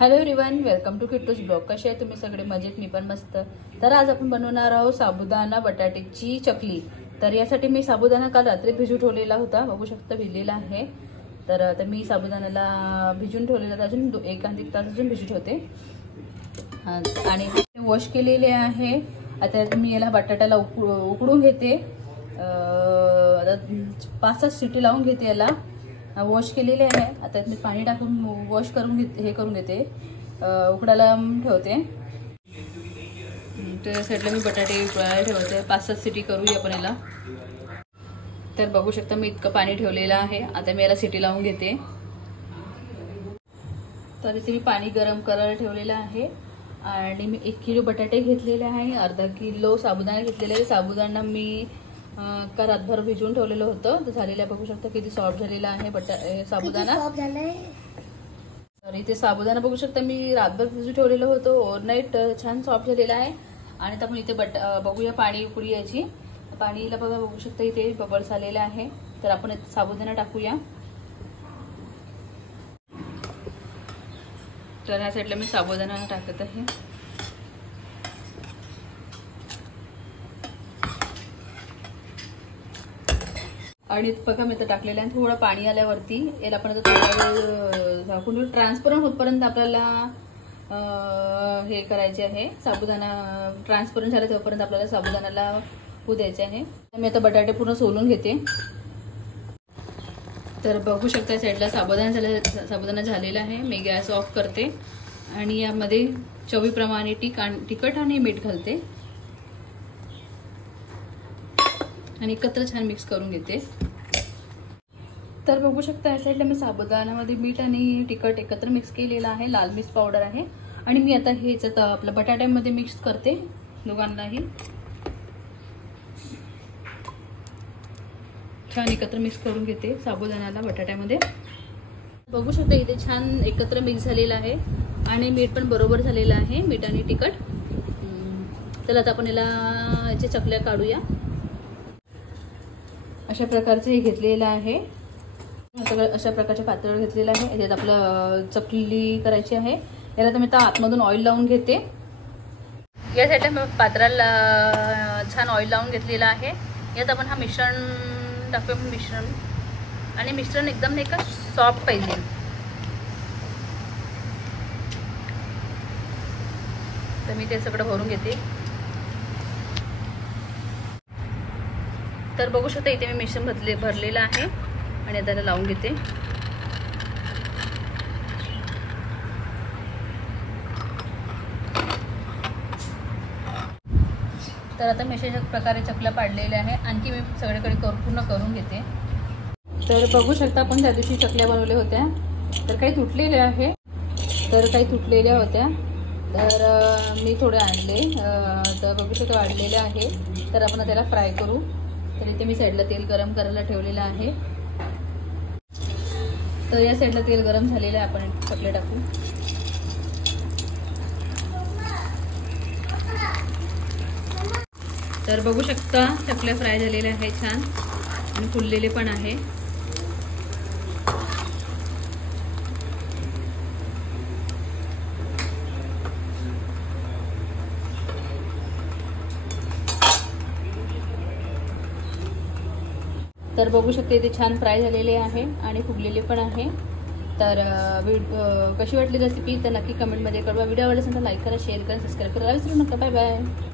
Hello everyone, welcome to Kittu's blog. कसे आहे तुम्ही सगळे? मजेत? मी पण मस्त. तर आज आपण बनवणार आहोत साबुदाणा बटाट्याची चकली. तर यासाठी मी साबुदाणा काल रात्री भिजू ठेवलेला होता, बघू शकता भिजलेला आहे. तर आता मी साबुदाण्याला भिजून ठेवलेला, अजून 1-1.5 तास अजून भिजू ठेवते आणि वॉश केलेले आहे. आता मी याला बटाट्याला उकडून घेते. आता 5-6 शिटी लावून घेते. याला वॉश केलेले आहे. आता मी पाणी टाकून वॉश करून घेते, उकडायला ठेवते. तर साईडला मी बटाटे उकडायला ठेवते. 5-7 सिटी करूया आपण याला. तर बघू शकता मी इतकं पाणी ठेवलेलं आहे. आता मी याला सिटी लावून घेते. तर इथे मी पाणी गरम करायला ठेवलेलं आहे आणि मी 1 किलो बटाटे घेतलेले आहे. अर्धा किलो साबुदाणा घेतलेला आहे. साबुदाणा मी का रातभर भिजवून ठेवलेलं होतं. तर झालेलं बघू शकता किती सॉफ्ट झालेला आहे साबुदाणा. तर इथे साबुदाणा बघू शकता मी रातभर भिजू ठेवलेलं होतं ओव्हरनाईट. छान सॉफ्ट झालेला आहे. आणि आता आपण इथे बघूया पाणी उकळी याची. पाणीला बघू शकता इथे बबल्स आलेले आहे. तर आपण साबुदाणा टाकूया. तर ह्या साईडला मी साबुदाणा टाकत आहे. आणि बघा मी तर टाकलेलं आहे. थोडं पाणी आल्यावरती याला आपण आता थोडा वेळ झाकून ट्रान्सपरंट होतपर्यंत आपल्याला हे करायचे आहे. साबुदाणा ट्रान्सपरंट झाला तेव्हापर्यंत आपल्याला साबुदाण्याला होऊ द्यायचे आहे. मी आता बटाटे पूर्ण सोलून घेते. तर बघू शकता साईडला साबुदाणा झालेला आहे. मी गॅस ऑफ करते आणि यामध्ये चवीप्रमाणे तिखट आणि मीठ घालते आणि एकत्र छान मिक्स करून घेते. तर बघू शकता या साईडला मी साबुदाण्यामध्ये मीठ आणि तिखट एकत्र मिक्स केलेलं आहे. लाल मिर्च पावडर आहे आणि मी आता हेच आपल्या बटाट्यामध्ये मिक्स करते दोघांनाही. छान एकत्र मिक्स करून घेते साबुदाण्याला बटाट्यामध्ये. बघू शकता इथे छान एकत्र मिक्स झालेलं आहे आणि मीठ पण बरोबर झालेलं आहे, मीठ आणि तिखट. चला आता आपण याचे चकल्या काढूया. अशा प्रकारचे हे घेतलेलं आहे. सगळं अशा प्रकारचे पातळ घेतलेलं आहे. याच्यात आपलं चकली करायची आहे. याला तर मी आता आतमधून ऑइल लावून घेते. या साईडला मी पात्राला छान ऑइल लावून घेतलेलं आहे. यात आपण हा मिश्रण टाकूया. आणि मिश्रण एकदम नाही का सॉफ्ट पाहिजे. तर मी ते सगळं भरून घेते. तर बघू शकता इथे मी मिश्रण भरलेलं आहे आणि आता त्याला लावून घेते. तर आता मी अशा प्रकारे चकल्या पाडलेल्या आहे. आणखी मी सगळीकडे पूर्ण करून घेते. तर बघू शकता आपण त्या दिवशी चकल्या बनवल्या होत्या. तर काही तुटलेल्या आहे, तर काही तुटलेल्या होत्या. तर मी थोडे आणले. तर बघू शकता वाढलेले आहे. तर आपण त्याला फ्राय करू. तर इथे मी साईडला तेल गरम करायला ठेवलेलं आहे. तर या साईडला तेल गरम झालेलं आहे. आपण चकल्या टाकू. तर बघू शकता चकल्या फ्राय झालेल्या आहे छान आणि फुललेले पण आहे. तर बघू शकते इथे छान फ्राय झालेले आहे आणि फुगलेले पण आहे. तर कशी वाटली रेसिपी तर नक्की कमेंटमध्ये कळवा. व्हिडिओ आवडला असेल तर लाईक करा, शेअर करा, सबस्क्राईब करा. विसरू नका. Bye bye.